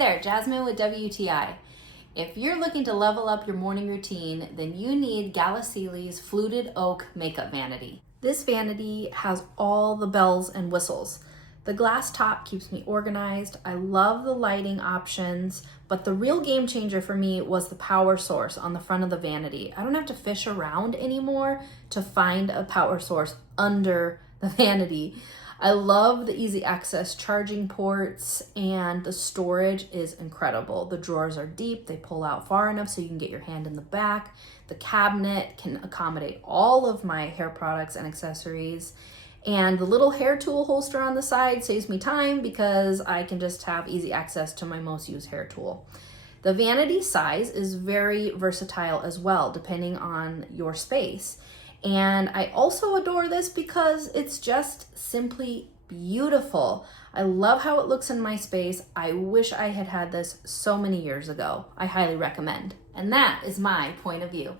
there, Jasmine with WTI. If you're looking to level up your morning routine, then you need Galasily's Fluted Oak Makeup Vanity. This vanity has all the bells and whistles. The glass top keeps me organized. I love the lighting options, but the real game changer for me was the power source on the front of the vanity. I don't have to fish around anymore to find a power source under the vanity. I love the easy access charging ports, and the storage is incredible. The drawers are deep, they pull out far enough so you can get your hand in the back. The cabinet can accommodate all of my hair products and accessories. And the little hair tool holster on the side saves me time because I can just have easy access to my most used hair tool. The vanity size is very versatile as well, depending on your space. And I also adore this because it's just simply beautiful. I love how it looks in my space. I wish I had had this so many years ago. I highly recommend. And that is my point of view.